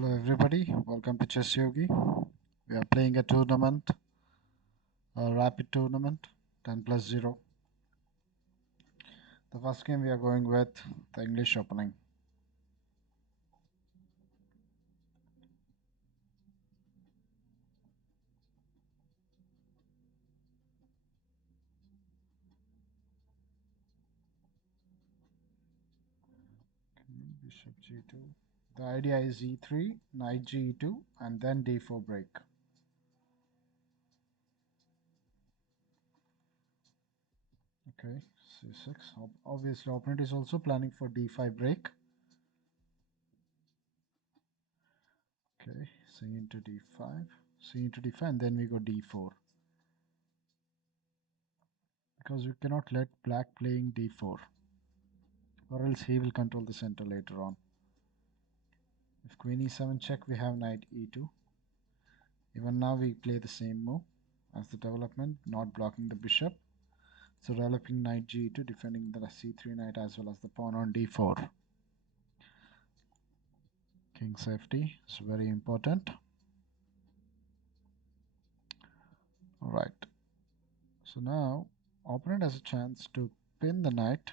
Hello everybody, welcome to Chess Yogi. We are playing a tournament, a rapid tournament, 10 plus 0. The first game we are going with the English opening. Okay, Bishop G2. The idea is E3, Knight G2, and then D4 break. Okay, C6. Obviously, opponent is also planning for D5 break. Okay, C into D5, C into D5, and then we go D4. Because we cannot let black playing D4, or else he will control the center later on. If Queen E7 check, we have Knight E2. Even now we play the same move as the development, not blocking the bishop. So developing Knight G2, defending the C3 knight as well as the pawn on D4. King safety is very important. Alright. So now opponent has a chance to pin the knight.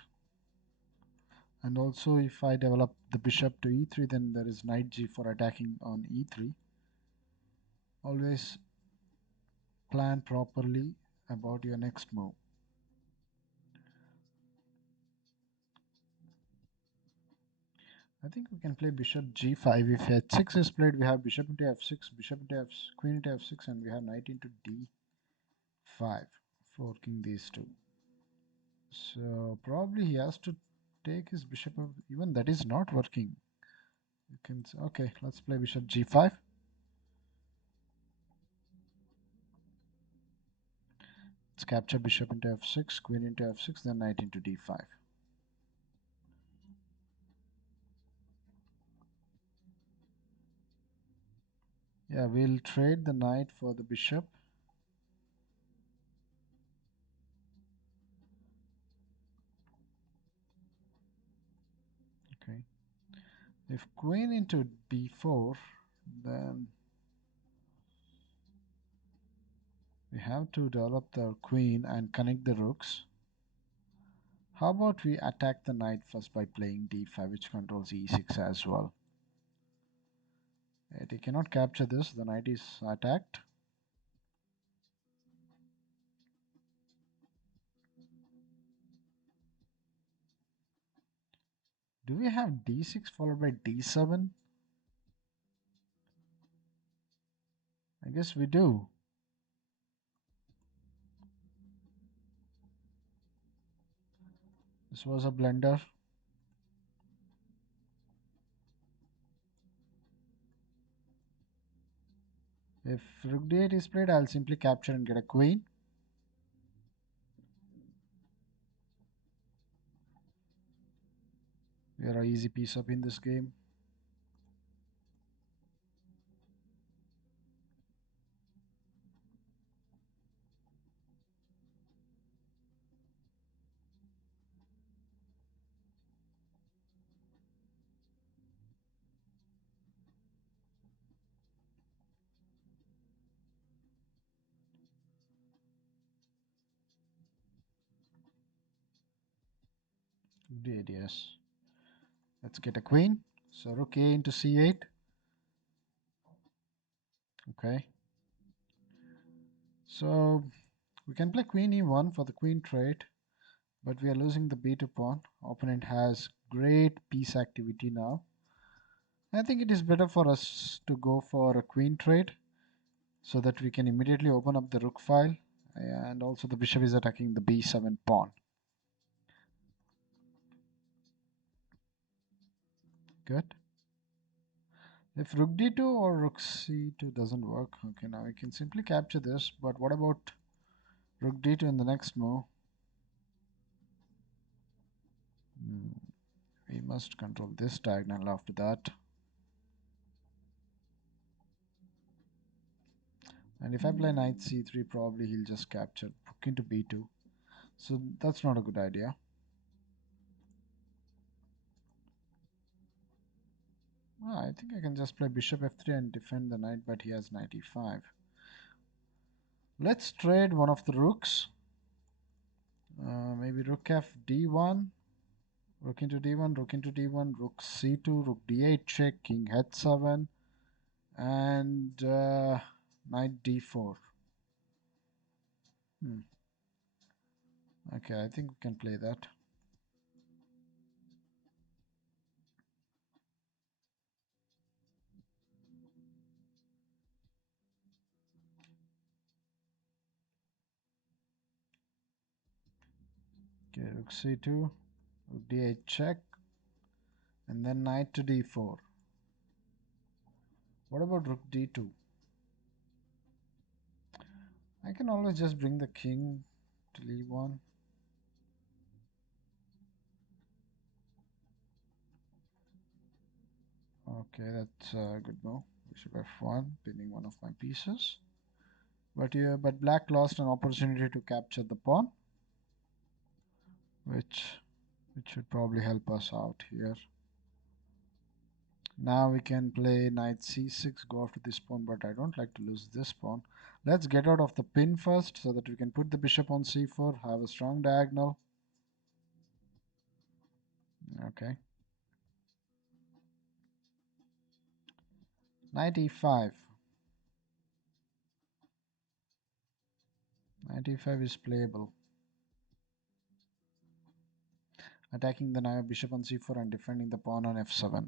And also if I develop the bishop to E3, then there is Knight G4 attacking on E3. Always plan properly about your next move. I think we can play bishop g5. If h6 is played, we have bishop into f6, bishop into queen into f6, and we have knight into d5, forking these two. So probably he has to take his bishop. Even that is not working. You can say, okay, let's play bishop g5. Let's capture bishop into f6, queen into f6, then knight into d5. Yeah, we'll trade the knight for the bishop. Okay. If queen into b4, then we have to develop the queen and connect the rooks. How about we attack the knight first by playing d5, which controls e6 as well. He cannot capture this, the knight is attacked. Do we have d6 followed by d7? I guess we do. This was a blunder. If rook d8 is played, I'll simply capture and get a queen. We are an easy piece up in this game. Rook d8, yes. Let's get a queen. So rook a into c8. Okay. So we can play queen e1 for the queen trade, but we are losing the b2 pawn. Opponent has great piece activity now. I think it is better for us to go for a queen trade so that we can immediately open up the rook file, and also the bishop is attacking the b7 pawn. Good. If rook d2 or rook c2 doesn't work, okay, now we can simply capture this, but what about rook d2 in the next move? We must control this diagonal after that. And if I play knight c3, probably he'll just capture rook into b2. So that's not a good idea. I think I can just play bishop f3 and defend the knight, but he has knight e5. Let's trade one of the rooks. Maybe rook f d1, rook into d1, rook into d1, rook c2, rook d8 check, king h7, and knight d4. Okay, I think we can play that. Okay, rook c2, rook d8 check, and then knight to d4. What about rook d2? I can always just bring the king to e1. Okay, that's a good move. Bishop f1, pinning one of my pieces. But black lost an opportunity to capture the pawn, which should probably help us out here. Now we can play knight c6, go after this pawn, but I don't like to lose this pawn. Let's get out of the pin first so that we can put the bishop on c4, have a strong diagonal. Okay. Knight e5. Knight e5 is playable. Attacking the knight bishop on c4 and defending the pawn on f7.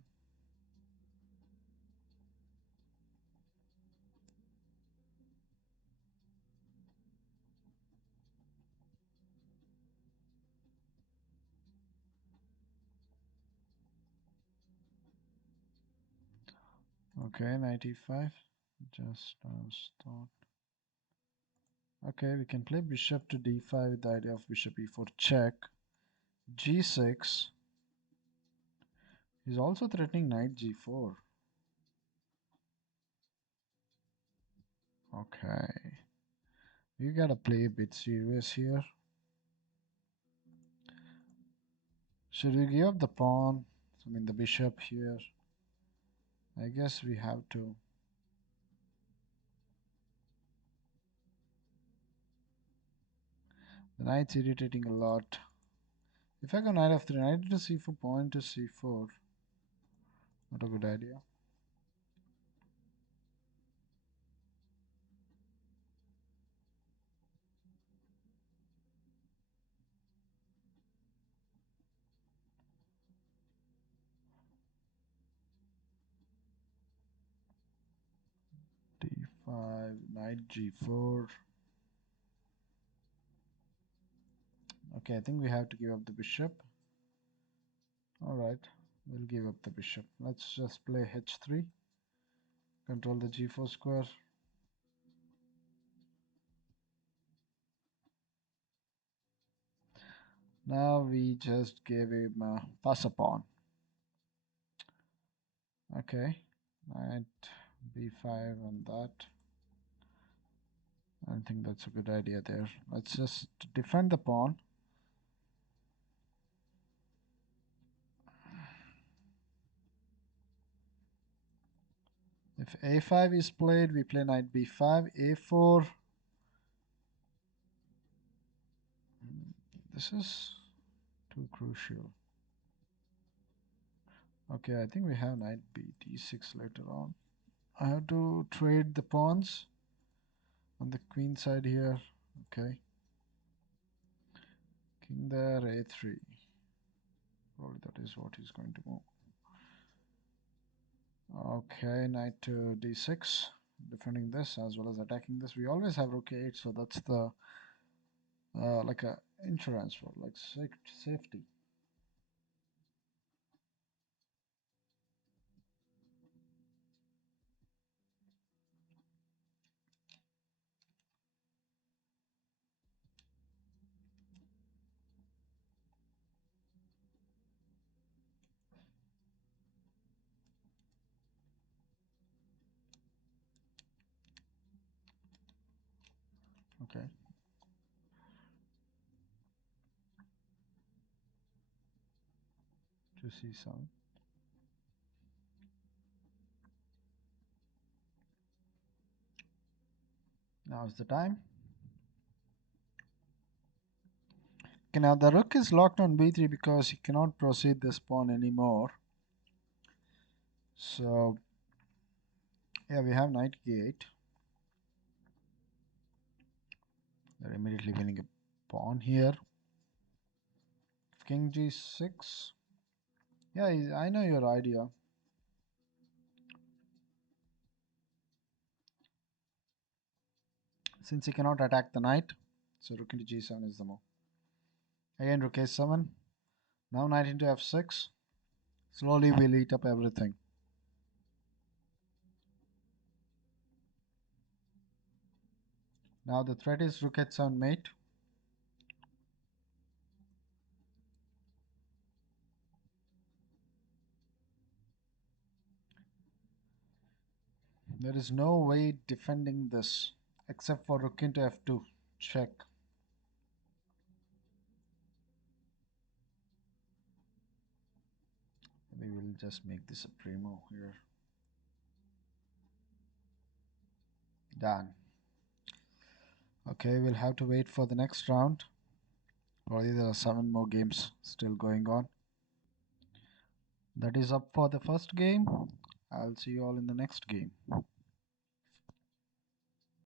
Okay, knight e5. Just as thought. Okay, we can play bishop to d5 with the idea of bishop e4 check. g6. He's also threatening knight g4. Okay. You gotta play a bit serious here. Should we give up the pawn? I mean the bishop here. I guess we have to. The knight's irritating a lot. If I go knight f3, knight to c4, pawn to c4. Not a good idea. d5, knight g4. Okay, I think we have to give up the bishop. Alright, we'll give up the bishop. Let's just play h3. Control the g4 square. Now we just gave him a pass a pawn. Okay, knight b5 on that. I don't think that's a good idea there. Let's just defend the pawn. If a5 is played, we play knight b5, a4. This is too crucial. Okay, I think we have knight b d6 later on. I have to trade the pawns on the queen side here. Okay. King there, a3. Probably that is what he's going to move. Okay, knight to d6. Defending this as well as attacking this. We always have rook a8, so that's the like a insurance for like safety. Okay. To c7. Now's the time. Okay, now the rook is locked on b3 because he cannot proceed this pawn anymore. So, yeah, we have knight e8. They're immediately winning a pawn here. King g6. Yeah, I know your idea. Since he cannot attack the knight, so rook into g7 is the move. Again, rook a7. Now knight into f6. Slowly we'll eat up everything. Now the threat is rook h7 mate. There is no way defending this except for rook into f2. Check. Maybe we'll just make this a primo here. Done. Okay, we'll have to wait for the next round. Probably there are 7 more games still going on. That is up for the first game. I'll see you all in the next game.